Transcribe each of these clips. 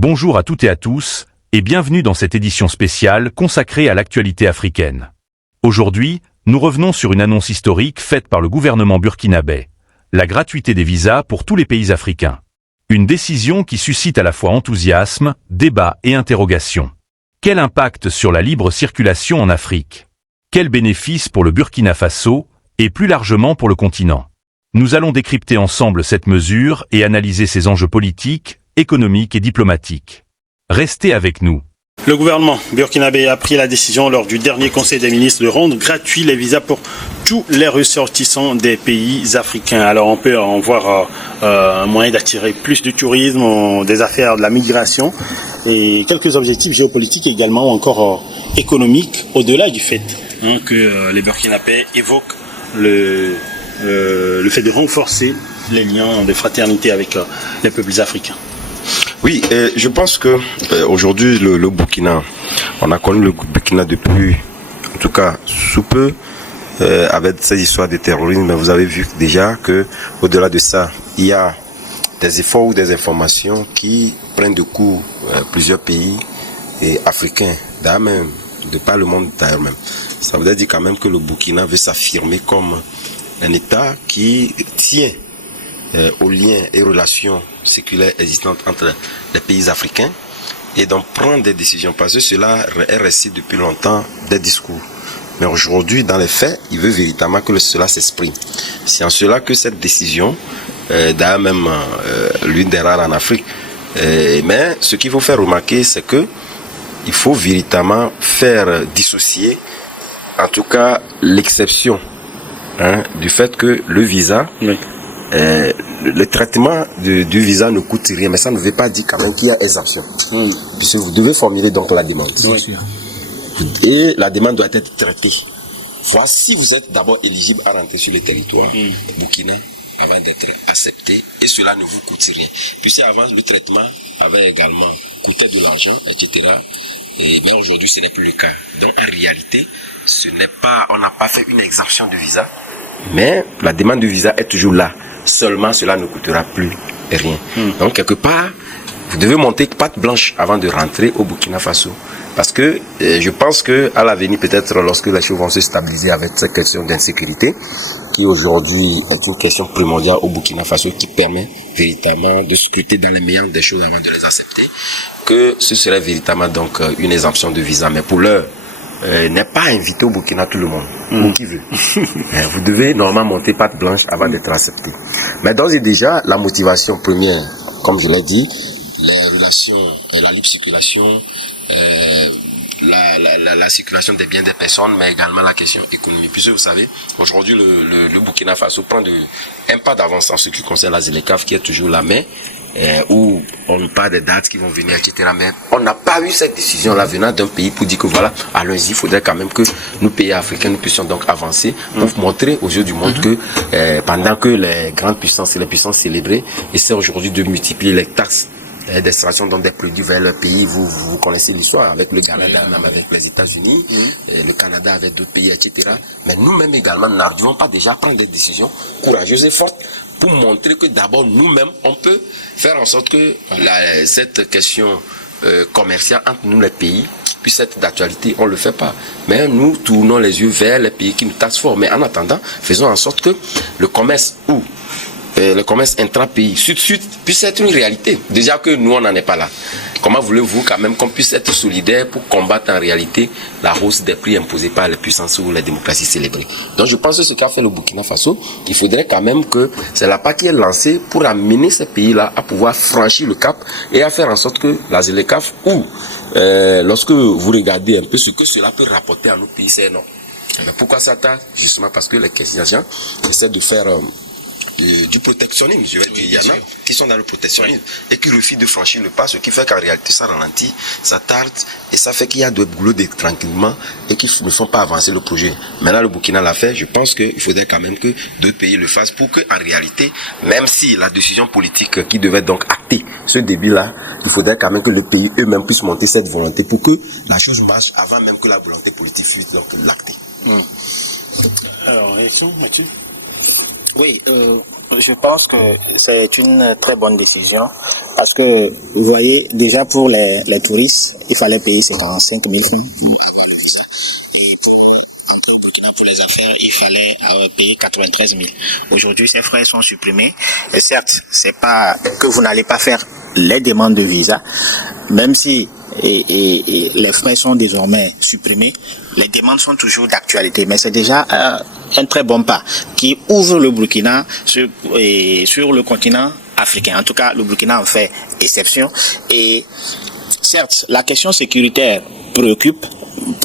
Bonjour à toutes et à tous, et bienvenue dans cette édition spéciale consacrée à l'actualité africaine. Aujourd'hui, nous revenons sur une annonce historique faite par le gouvernement burkinabé, la gratuité des visas pour tous les pays africains. Une décision qui suscite à la fois enthousiasme, débat et interrogation. Quel impact sur la libre circulation en Afrique? Quels bénéfices pour le Burkina Faso, et plus largement pour le continent? Nous allons décrypter ensemble cette mesure et analyser ses enjeux politiques, économiques et diplomatiques. Restez avec nous. Le gouvernement burkinabé a pris la décision lors du dernier conseil des ministres de rendre gratuit les visas pour tous les ressortissants des pays africains. Alors on peut en voir un moyen d'attirer plus de tourisme, des affaires, de la migration et quelques objectifs géopolitiques également ou encore économiques au-delà du fait que les burkinabés évoquent le fait de renforcer les liens de fraternité avec les peuples africains. Oui, je pense que aujourd'hui le Burkina, on a connu le Burkina depuis, en tout cas sous peu, avec ces histoires de terrorisme. Mais vous avez vu déjà que au-delà de ça, il y a des efforts ou des informations qui prennent de court plusieurs pays africains, d'ailleurs même, de par le monde d'ailleurs même. Ça veut dire quand même que le Burkina veut s'affirmer comme un État qui tient aux liens et relations séculaires existantes entre les pays africains et donc prendre des décisions parce que cela est resté depuis longtemps des discours. Mais aujourd'hui, dans les faits, il veut véritablement que cela s'exprime. C'est en cela que cette décision, d'ailleurs même l'une des rares en Afrique, mais ce qu'il faut faire remarquer, c'est que il faut véritablement faire dissocier, en tout cas, l'exception du fait que le visa, oui. Le traitement du visa ne coûte rien, mais ça ne veut pas dire quand même qu'il y a exemption. Puisque vous devez formuler donc la demande. Oui. Et la demande doit être traitée. Voici, vous êtes d'abord éligible à rentrer sur le territoire Burkina avant d'être accepté, et cela ne vous coûte rien. Puisque avant, le traitement avait également coûté de l'argent, etc. Mais aujourd'hui, ce n'est plus le cas. Donc en réalité, on n'a pas fait une exemption de visa, mais la demande de visa est toujours là. Seulement, cela ne coûtera plus rien. Donc, quelque part, vous devez monter patte blanche avant de rentrer au Burkina Faso. Parce que je pense qu'à l'avenir, peut-être lorsque les choses vont se stabiliser avec cette question d'insécurité, qui aujourd'hui est une question primordiale au Burkina Faso, qui permet véritablement de scruter dans les meilleures des choses avant de les accepter, que ce serait véritablement donc une exemption de visa. Mais pour l'heure, n'est pas invité au Burkina tout le monde, ou qui veut. Vous devez normalement monter patte blanche avant d'être accepté. Mais d'ores et déjà, la motivation première, comme je l'ai dit, les relations, la libre circulation, la circulation des biens des personnes, mais également la question économique. Puisque vous savez, aujourd'hui, le Burkina Faso prend un pas d'avance en ce qui concerne la ZLECAf, qui est toujours là, mais où on nous parle des dates qui vont venir, etc. Mais on n'a pas eu cette décision-là venant d'un pays pour dire que voilà, allons-y, il faudrait quand même que nous, pays africains, nous puissions donc avancer pour montrer aux yeux du monde que pendant que les grandes puissances et les puissances célébrées essaient aujourd'hui de multiplier les taxes d'extraction dans des produits vers leur pays, vous connaissez l'histoire avec le Canada, même avec les États-Unis, le Canada avec d'autres pays, etc. Mais nous-mêmes également, n'arrivons pas déjà à prendre des décisions courageuses et fortes pour montrer que d'abord nous-mêmes, on peut faire en sorte que cette question commerciale entre nous les pays puisse être d'actualité. On ne le fait pas. Mais nous tournons les yeux vers les pays qui nous taxent fort. Mais en attendant, faisons en sorte que le commerce le commerce intra-pays, sud-sud, puisse être une réalité. Déjà que nous, on n'en est pas là. Comment voulez-vous quand même qu'on puisse être solidaire pour combattre en réalité la hausse des prix imposés par les puissances ou les démocraties célébrées? Donc je pense que ce qu'a fait le Burkina Faso, il faudrait quand même que c'est la part qui est lancée pour amener ces pays-là à pouvoir franchir le cap et à faire en sorte que la ZLECAf, ou lorsque vous regardez un peu ce que cela peut rapporter à nos pays, c'est énorme. Mais pourquoi ça tarde? Justement parce que les Keynesiens essaient de faire du protectionnisme, je vais dire. Il y en a qui sont dans le protectionnisme et qui refusent de franchir le pas, ce qui fait qu'en réalité ça ralentit, ça tarde et ça fait qu'il y a des boulots de tranquillement et qui ne font pas avancer le projet. Maintenant le Burkina l'a fait, je pense qu'il faudrait quand même que d'autres pays le fassent pour que en réalité, même si la décision politique qui devait donc acter ce début-là, il faudrait quand même que le pays eux-mêmes puissent monter cette volonté pour que la chose marche avant même que la volonté politique puisse donc l'acter. Alors, réaction, Mathieu? Oui, je pense que c'est une très bonne décision parce que, vous voyez, déjà pour les touristes, il fallait payer 55 000 francs. Et pour entrer au Burkina pour les affaires, il fallait payer 93 000. Aujourd'hui, ces frais sont supprimés. Et certes, c'est pas que vous n'allez pas faire les demandes de visa, même si et les frais sont désormais supprimés. Les demandes sont toujours d'actualité, mais c'est déjà un très bon pas qui ouvre le Burkina sur le continent africain. En tout cas, le Burkina en fait exception. Et certes, la question sécuritaire préoccupe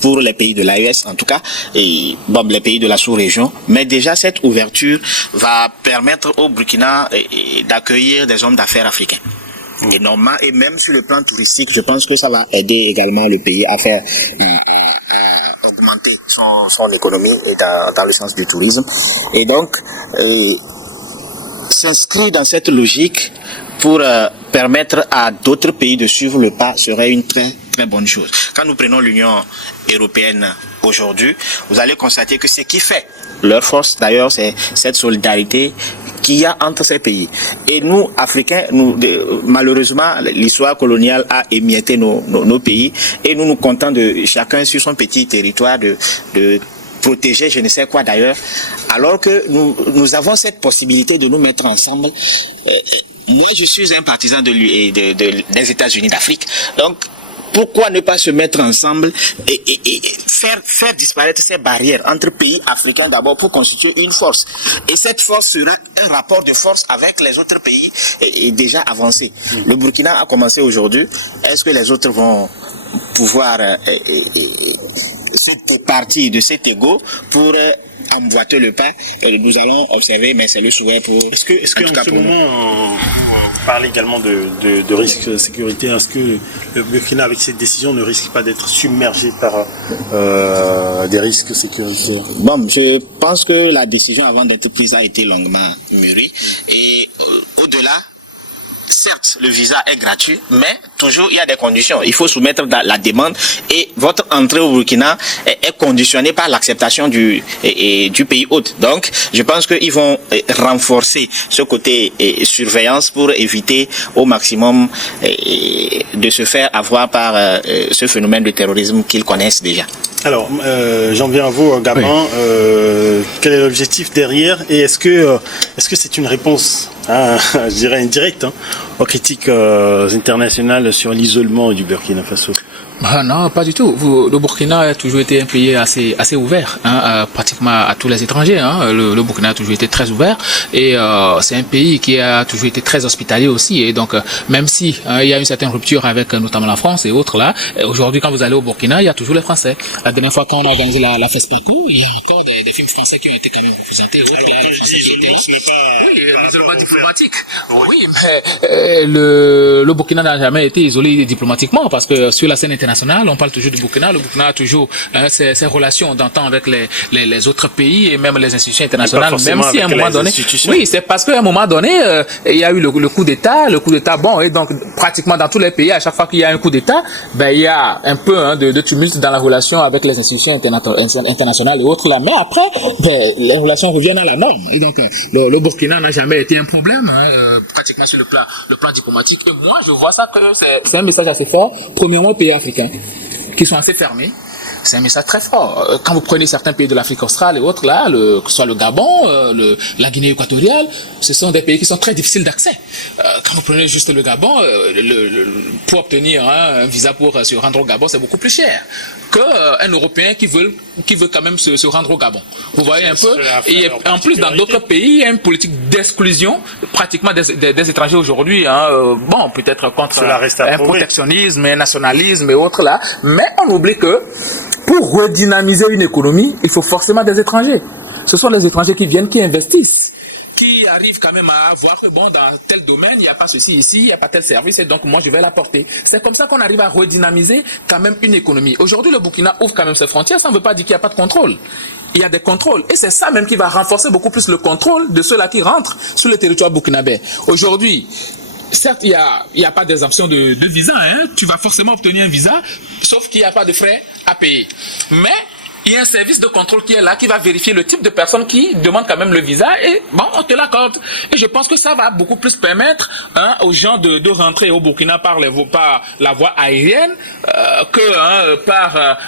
pour les pays de l'AES en tout cas, et bon, les pays de la sous-région, mais déjà cette ouverture va permettre au Burkina d'accueillir des hommes d'affaires africains. Et normal, et même sur le plan touristique, je pense que ça va aider également le pays à faire à augmenter son économie et dans le sens du tourisme. Et donc, s'inscrire dans cette logique pour permettre à d'autres pays de suivre le pas serait une très très bonne chose. Quand nous prenons l'Union européenne aujourd'hui, vous allez constater que ce qui fait leur force d'ailleurs, c'est cette solidarité qu'il y a entre ces pays. Et nous, Africains, malheureusement, l'histoire coloniale a émietté nos pays et nous nous contentons de chacun sur son petit territoire de protéger je ne sais quoi d'ailleurs, alors que nous avons cette possibilité de nous mettre ensemble. Moi, je suis un partisan des États-Unis d'Afrique. Donc, pourquoi ne pas se mettre ensemble et faire disparaître ces barrières entre pays africains d'abord pour constituer une force. Et cette force sera un rapport de force avec les autres pays et déjà avancé. Le Burkina a commencé aujourd'hui. Est-ce que les autres vont pouvoir se départir de cet ego pour emboîter le pas? Nous allons observer, mais c'est le souhait pour... Est-ce qu'en ce moment, on parle également de risques sécuritaires? Est-ce que le Burkina, avec cette décision, ne risque pas d'être submergé par des risques sécuritaires? Bon, je pense que la décision avant d'être prise a été longuement mûrie. Et au-delà, certes, le visa est gratuit, mais toujours il y a des conditions. Il faut soumettre la demande et votre entrée au Burkina est conditionnée par l'acceptation du pays hôte. Donc, je pense qu'ils vont renforcer ce côté surveillance pour éviter au maximum de se faire avoir par ce phénomène de terrorisme qu'ils connaissent déjà. Alors, j'en viens à vous, Gabin. Oui. Quel est l'objectif derrière et est-ce que c'est une réponse, je dirais indirecte, aux critiques internationales sur l'isolement du Burkina Faso? Non, pas du tout. Le Burkina a toujours été un pays assez ouvert, pratiquement à tous les étrangers. Le Burkina a toujours été très ouvert et c'est un pays qui a toujours été très hospitalier aussi. Et donc, même si il y a une certaine rupture avec notamment la France et autres là, aujourd'hui quand vous allez au Burkina, il y a toujours les Français. La dernière fois quand on a organisé la FESPACO, il y a encore des films français qui ont été quand même représentés. Alors, quand je dis isolement, ce n'est pas... Oui, l'isolement diplomatique. Oui, mais le Burkina n'a jamais été isolé diplomatiquement parce que sur la scène internationale, on parle toujours du Burkina. Le Burkina a toujours ses relations d'antan avec les autres pays et même les institutions internationales. Même si à un moment donné, oui, c'est parce qu'à un moment donné, il y a eu le coup d'État. Le coup d'État, bon, et donc pratiquement dans tous les pays, à chaque fois qu'il y a un coup d'État, ben il y a un peu de tumulte dans la relation avec les institutions internationales et autres là. Mais après, ben, les relations reviennent à la norme. Et donc le Burkina n'a jamais été un problème, pratiquement sur le plan diplomatique. Et moi, je vois ça que c'est un message assez fort. Premièrement, aux pays africains qui sont assez fermés. C'est un message très fort. Quand vous prenez certains pays de l'Afrique australe et autres, là, que ce soit le Gabon, la Guinée équatoriale, ce sont des pays qui sont très difficiles d'accès. Quand vous prenez juste le Gabon, pour obtenir un visa pour se rendre au Gabon, c'est beaucoup plus cher qu'un Européen qui veut quand même se rendre au Gabon. Vous voyez un peu? Et en plus, dans d'autres pays, il y a une politique d'exclusion pratiquement des étrangers aujourd'hui. Bon, peut-être contre un protectionnisme, un nationalisme et autres là. Mais on oublie que pour redynamiser une économie, il faut forcément des étrangers. Ce sont les étrangers qui viennent, qui investissent, qui arrivent quand même à voir que bon, dans tel domaine, il n'y a pas ceci ici, il n'y a pas tel service, et donc moi je vais l'apporter. C'est comme ça qu'on arrive à redynamiser quand même une économie. Aujourd'hui, le Burkina ouvre quand même ses frontières, ça ne veut pas dire qu'il n'y a pas de contrôle. Il y a des contrôles. Et c'est ça même qui va renforcer beaucoup plus le contrôle de ceux-là qui rentrent sur le territoire burkinabé. Aujourd'hui, certes, il y a pas d'exemption de visa, tu vas forcément obtenir un visa, sauf qu'il n'y a pas de frais à payer. Mais il y a un service de contrôle qui est là, qui va vérifier le type de personne qui demande quand même le visa et bon, on te l'accorde. Et je pense que ça va beaucoup plus permettre aux gens de rentrer au Burkina par la voie aérienne que par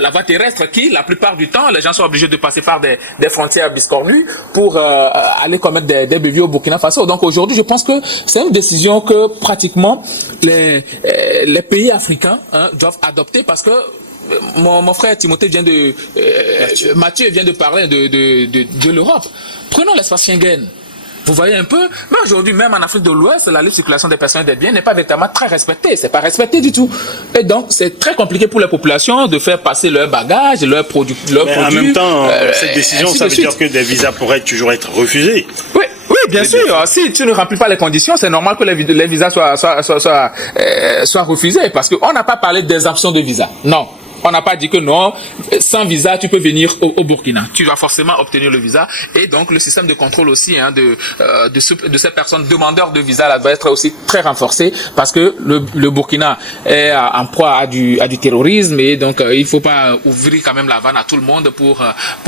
la voie terrestre qui, la plupart du temps, les gens sont obligés de passer par des frontières biscornues pour aller commettre des bévues au Burkina Faso. Donc aujourd'hui, je pense que c'est une décision que pratiquement les pays africains doivent adopter parce que mon frère Timothée Mathieu vient de parler de l'Europe. Prenons l'espace Schengen. Vous voyez un peu, mais aujourd'hui, même en Afrique de l'Ouest, la libre circulation des personnes et des biens n'est pas véritablement très respectée. C'est pas respecté du tout. Et donc, c'est très compliqué pour les populations de faire passer leurs bagages, leurs produits. En même temps, cette décision, ça veut dire que des visas pourraient toujours être refusés. Oui, bien sûr. Si tu ne remplis pas les conditions, c'est normal que les visas soient refusés parce qu'on n'a pas parlé d'exemption de visa. Non. On n'a pas dit que non, sans visa, tu peux venir au Burkina. Tu vas forcément obtenir le visa. Et donc, le système de contrôle aussi de ces personnes demandeurs de visa là, doit être aussi très renforcé parce que le Burkina est en proie à du terrorisme et donc il faut pas ouvrir quand même la vanne à tout le monde pour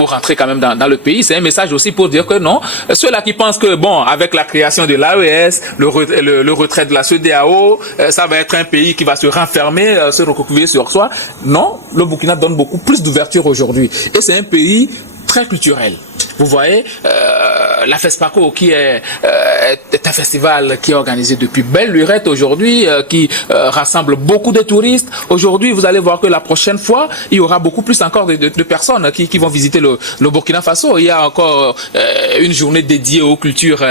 rentrer quand même dans le pays. C'est un message aussi pour dire que non, ceux-là qui pensent que bon, avec la création de l'AES, le retrait de la CEDEAO, ça va être un pays qui va se renfermer, se recouvrir sur soi. Non. Le Burkina donne beaucoup plus d'ouverture aujourd'hui. Et c'est un pays très culturel. Vous voyez, la FESPACO qui est un festival qui est organisé depuis belle lurette aujourd'hui, qui rassemble beaucoup de touristes. Aujourd'hui, vous allez voir que la prochaine fois, il y aura beaucoup plus encore de personnes qui vont visiter le Burkina Faso. Il y a encore une journée dédiée aux cultures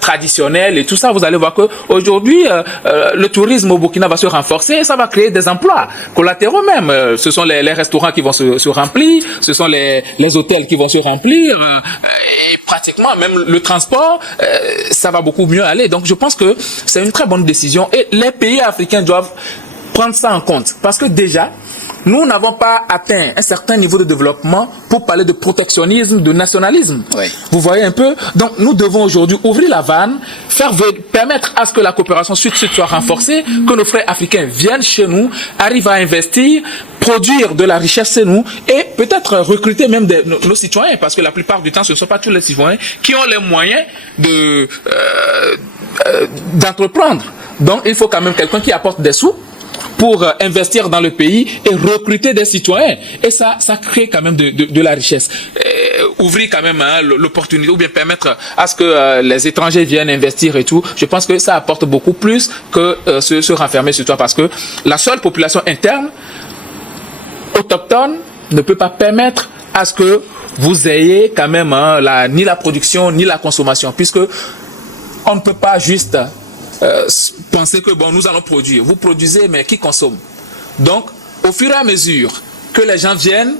traditionnelles et tout ça. Vous allez voir que aujourd'hui, le tourisme au Burkina va se renforcer et ça va créer des emplois collatéraux même. Ce sont les restaurants qui vont se remplir, ce sont les hôtels qui vont se remplir. Et pratiquement même le transport, ça va beaucoup mieux aller. Donc je pense que c'est une très bonne décision et les pays africains doivent prendre ça en compte parce que déjà nous n'avons pas atteint un certain niveau de développement pour parler de protectionnisme, de nationalisme. Oui. Vous voyez un peu? Donc nous devons aujourd'hui ouvrir la vanne, permettre à ce que la coopération sud-sud soit renforcée, que nos frères africains viennent chez nous, arrivent à investir, produire de la richesse chez nous et peut-être recruter même nos citoyens parce que la plupart du temps ce ne sont pas tous les citoyens qui ont les moyens d'entreprendre. Donc il faut quand même quelqu'un qui apporte des sous pour investir dans le pays et recruter des citoyens. Et ça crée quand même de la richesse. Ouvrir quand même l'opportunité ou bien permettre à ce que les étrangers viennent investir et tout. Je pense que ça apporte beaucoup plus que se renfermer sur toi parce que la seule population interne autochtone ne peut pas permettre à ce que vous ayez quand même ni la production ni la consommation puisque on ne peut pas juste penser que bon nous allons produire. Vous produisez mais qui consomme? Donc au fur et à mesure que les gens viennent,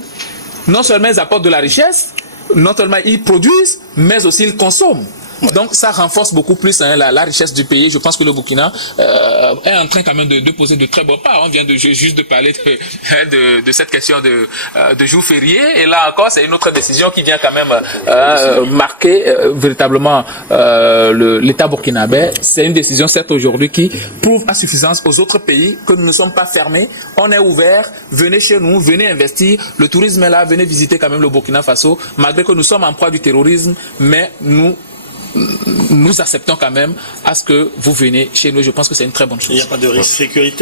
non seulement ils apportent de la richesse, non seulement ils produisent, mais aussi ils consomment. Donc ça renforce beaucoup plus la richesse du pays. Je pense que le Burkina est en train quand même de poser de très beaux pas. On vient juste de parler de cette question de jour férié. Et là encore, c'est une autre décision qui vient quand même marquer véritablement l'État burkinabé. C'est une décision certes aujourd'hui qui prouve à suffisance aux autres pays que nous ne sommes pas fermés. On est ouvert. Venez chez nous, venez investir. Le tourisme est là. Venez visiter quand même le Burkina Faso. Malgré que nous sommes en proie du terrorisme, mais nous acceptons quand même à ce que vous venez chez nous. Je pense que c'est une très bonne chose. Il n'y a pas de risque sécuritaire.